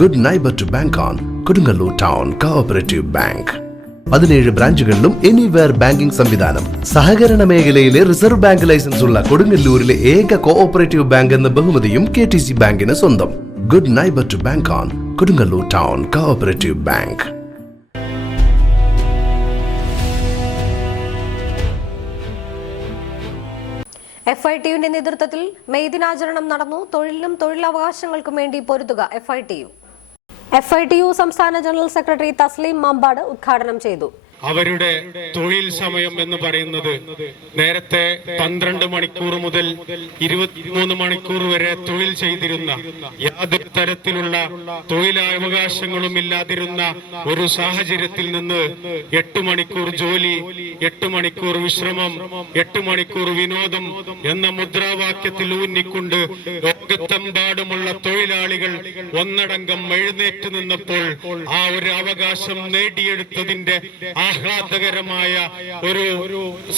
Good neighbour to bank on Kodungallur town cooperative bank. 17 ബ്രാഞ്ചുകളിലും anywhere banking സംവിധാനം. സഹകരണ മേഖലയിലെ റിസർവ് ബാങ്ക് ലൈസൻസ് ഉള്ള കൊടുങ്ങല്ലൂരിലെ ഏക കോഓപ്പറേറ്റീവ് ബാങ്ക് എന്ന ബഹുമതിയും KTC ബാങ്കിന് സ്വന്തം. Good neighbour to bank on Kodungallur town cooperative bank. FITUവിന്റെ നേതൃത്വത്തിൽ മെയ് ദിനാചരണം നടന്നു. തൊഴിലിനും തൊഴിലവകാശങ്ങൾക്കും വേണ്ടി പൊരുതുക FITU സംസ്ഥാന ജനറൽ സെക്രട്ടറി തസ്ലീം മമ്പാട് ഉദ്ഘാടനം ചെയ്തു. അവരുടെ തൊഴിൽ സമയം എന്ന് പറയുന്നത് നേരത്തെ 12 മണിക്കൂർ മുതൽ 23 മണിക്കൂർ വരെ തൊഴിൽ ചെയ്തിരുന്ന, യാതൊരു തരത്തിലുള്ള തൊഴിലവകാശങ്ങളും ഇല്ലാതിരുന്ന ഒരു സാഹചര്യത്തിൽ നിന്ന് 8 മണിക്കൂർ ജോലി, 8 മണിക്കൂർ വിശ്രമം, 8 മണിക്കൂർ വിനോദം എന്ന മുദ്രാവാക്യത്തിൽ ഊന്നിക്കൊണ്ട് ലോകത്തെമ്പാടുമുള്ള തൊഴിലാളികൾ ഒന്നടങ്കം എഴുന്നേറ്റ് നിന്നപ്പോൾ ആ ഒരു അവകാശം നേടിയെടുത്തതിന്റെ ആഹ്ലാദകരമായ ഒരു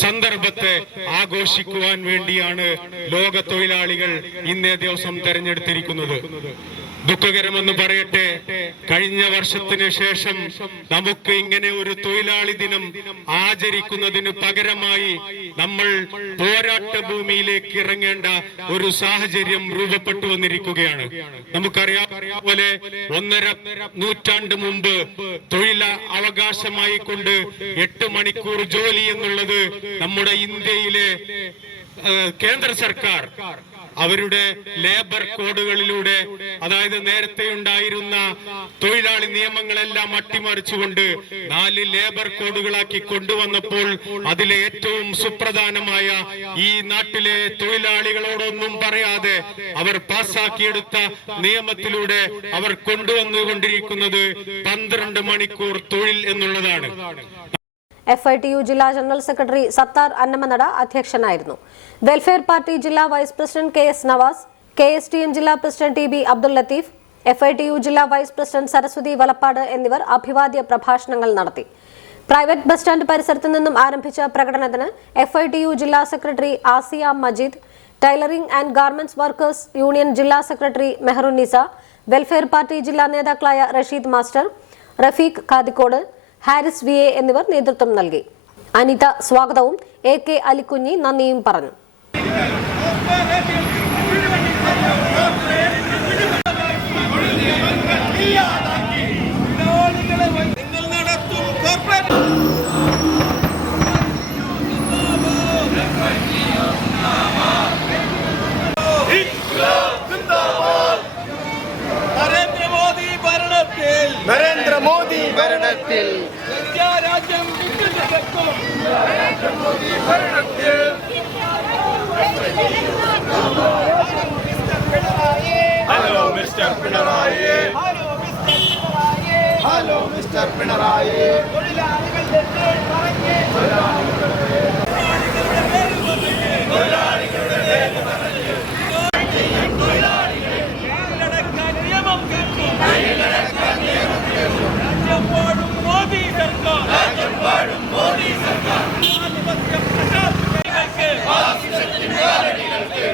സന്ദർഭത്തെ ആഘോഷിക്കുവാൻ വേണ്ടിയാണ് ലോക തൊഴിലാളികൾ ഇന്നേ ദിവസം തെരഞ്ഞെടുത്തിരിക്കുന്നത്. ദുഃഖകരമെന്ന് പറയട്ടെ, കഴിഞ്ഞ വർഷത്തിന് ശേഷം നമുക്ക് ഇങ്ങനെ ഒരു തൊഴിലാളി ദിനം ആചരിക്കുന്നതിന് പകരമായി നമ്മൾ പോരാട്ട ഭൂമിയിലേക്ക് ഇറങ്ങേണ്ട ഒരു സാഹചര്യം രൂപപ്പെട്ടു വന്നിരിക്കുകയാണ്. നമുക്കറിയാം പോലെ 1.5 നൂറ്റാണ്ട് മുമ്പ് തൊഴിൽ അവകാശമായി കൊണ്ട് 8 മണിക്കൂർ ജോലി എന്നുള്ളത് നമ്മുടെ ഇന്ത്യയിലെ കേന്ദ്ര സർക്കാർ അവരുടെ ലേബർ കോഡുകളിലൂടെ, അതായത് നേരത്തെ ഉണ്ടായിരുന്ന തൊഴിലാളി നിയമങ്ങളെല്ലാം അട്ടിമറിച്ചുകൊണ്ട് 4 ലേബർ കോഡുകളാക്കി കൊണ്ടുവന്നപ്പോൾ അതിലെ ഏറ്റവും സുപ്രധാനമായ ഈ നാട്ടിലെ തൊഴിലാളികളോടൊന്നും പറയാതെ അവർ പാസാക്കിയെടുത്ത നിയമത്തിലൂടെ അവർ കൊണ്ടുവന്നുകൊണ്ടിരിക്കുന്നത് 12 മണിക്കൂർ തൊഴിൽ എന്നുള്ളതാണ്. FITU ജില്ലാ ജനറൽ സെക്രട്ടറി സത്താർ അന്നമനട അധ്യക്ഷനായിരുന്നു. വെൽഫെയർ പാർട്ടി ജില്ലാ vice president KS Navas, KSTM ജില്ലാ president TB Abdul Latheef, FITU ജില്ലാ വൈസ് പ്രസിഡന്റ് സരസ്വതി വലപ്പാട് എന്നിവർ അഭിവാദ്യ പ്രഭാഷണങ്ങൾ നടത്തി. പ്രൈവറ്റ് ബസ് സ്റ്റാൻഡ് പരിസരത്ത് നിന്നും ആരംഭിച്ച പ്രകടനത്തിന് FITU ജില്ലാ secretary Asiya Majeed, tailoring and garments workers union ജില്ലാ സെക്രട്ടറി മെഹറുന്നിസ, വെൽഫെയർ പാർട്ടി ജില്ലാ നേതാക്കളായ റഷീദ് മാസ്റ്റർ, റഫീഖ് കാദിക്കോട്, ഹാരിസ് VA എന്നിവർ നേതൃത്വം നൽകി. അനിത സ്വാഗതവും AK അലിക്കുഞ്ഞി നന്ദിയും പറഞ്ഞു. നരേന്ദ്ര മോദി ഭരണത്തിൽ hello mister Pinarayi, hello mister Pinarayi.